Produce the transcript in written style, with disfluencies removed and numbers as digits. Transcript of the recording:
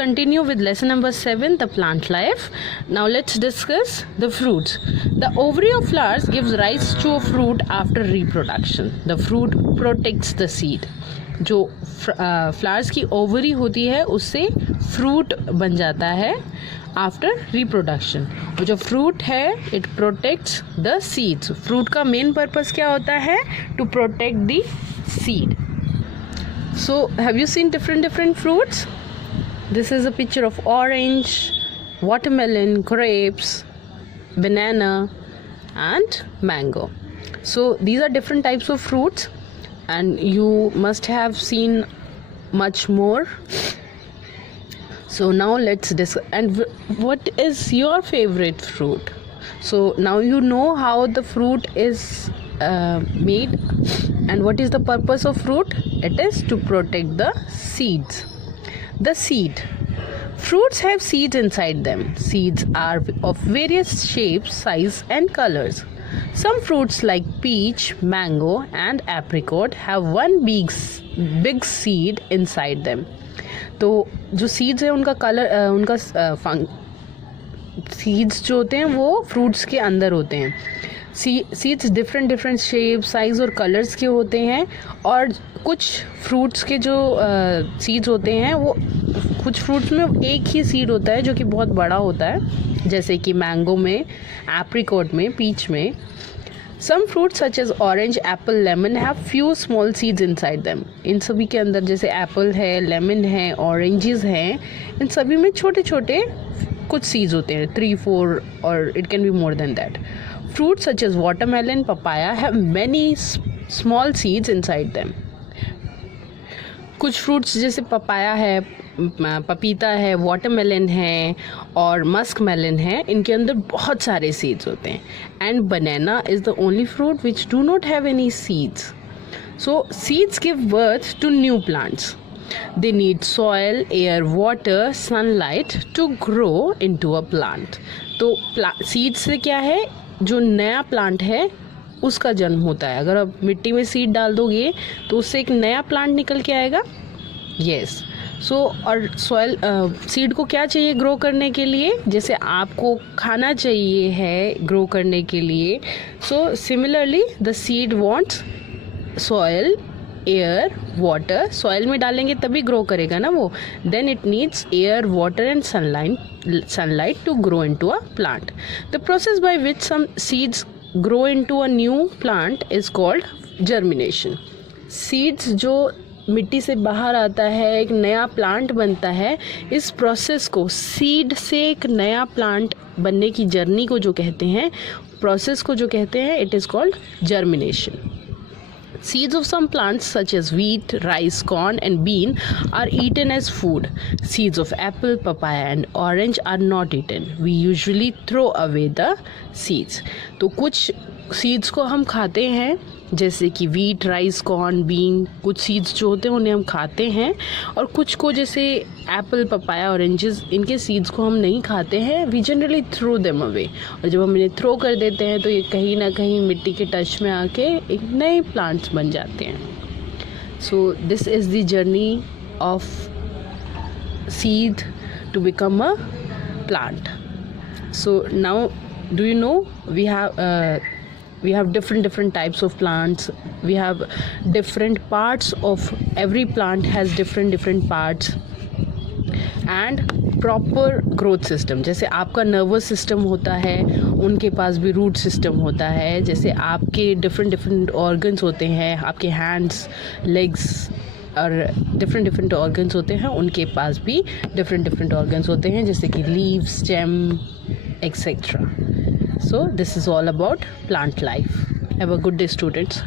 continue with lesson number 7, the plant life. Now let's discuss the fruits. The ovary of flowers gives rise to a fruit after reproduction. The fruit protects the seed. जो flowers की ovary होती है उससे fruit बन जाता है after reproduction. और जो फ्रूट है it protects the seeds. Fruit का मेन पर्पस क्या होता है? To protect the seed. So have you seen different fruits? This is a picture of orange, watermelon, grapes, banana and mango. So these are different types of fruits and you must have seen much more. So now let's discuss. And what is your favorite fruit? So now you know how the fruit is made and what is the purpose of fruit. It is to protect the seeds. The seed. Fruits have seeds inside them. Seeds are of various shapes, size and colors. Some fruits like peach, mango and apricot have one big seed inside them. तो जो seeds है उनका colour उनका seeds जो होते हैं वो fruits के अंदर होते हैं. सीड्स डिफरेंट शेप साइज़ और कलर्स के होते हैं. और कुछ फ्रूट्स के जो सीड्स होते हैं वो कुछ फ्रूट्स में एक ही सीड होता है जो कि बहुत बड़ा होता है, जैसे कि मैंगो में, एप्रिकॉट में, पीच में. Some fruits such as orange, apple, lemon have few small seeds inside them. इन सभी के अंदर जैसे एप्पल है, लेमन है, ऑरेंजेस हैं, इन सभी में छोटे छोटे कुछ सीड्स होते हैं, 3-4 और it can be more than that. Fruits such as watermelon, papaya have many small seeds inside them. कुछ फ्रूट्स जैसे पपाया है, पपीता है, वाटरमेलन है और मस्क मेलन है, इनके अंदर बहुत सारे सीड्स होते हैं. And banana is the only fruit which do not have any seeds. So seeds give birth to new plants. They need soil, air, water, sunlight to grow into a plant. तो seed से क्या है, जो नया plant है उसका जन्म होता है. अगर आप मिट्टी में सीड डाल दोगे तो उससे एक नया प्लांट निकल के आएगा. यस. सो और सॉइल सीड को क्या चाहिए ग्रो करने के लिए? जैसे आपको खाना चाहिए है ग्रो करने के लिए. So similarly the seed wants soil, air, water. Soil में डालेंगे तभी ग्रो करेगा ना वो. Then it needs air, water and sunlight to grow into a plant. The process by which some seeds grow into a new plant is called germination. Seeds जो मिट्टी से बाहर आता है, एक नया प्लांट बनता है, इस प्रोसेस को सीड से एक नया प्लांट बनने की जर्नी को जो कहते हैं, प्रोसेस को जो कहते हैं, it is called germination. Seeds of some plants such as wheat, rice, corn and bean are eaten as food. Seeds of apple, papaya and orange are not eaten. We usually throw away the seeds. तो कुछ seeds को हम खाते हैं जैसे कि wheat, rice, corn, been. कुछ seeds जो होते हैं उन्हें हम खाते हैं और कुछ को जैसे एप्पल, पपाया, ऑरेंजेस, इनके सीड्स को हम नहीं खाते हैं. We generally throw them away. और जब हम इन्हें थ्रो कर देते हैं तो ये कहीं ना कहीं मिट्टी के टच में आके एक नए प्लांट्स बन जाते हैं. So this is the journey of seed to become a plant. So now do you know we have different types of plants. We have different parts of every plant has different parts and proper growth system. जैसे आपका nervous system होता है, उनके पास भी root system होता है. जैसे आपके डिफरेंट ऑर्गन्स होते हैं, आपके हैंड्स, लेग्स और डिफरेंट ऑर्गन्स होते हैं, उनके पास भी डिफरेंट ऑर्गन्स होते हैं, जैसे कि leave, stem, etc. So this is all about plant life. Have a good day, students.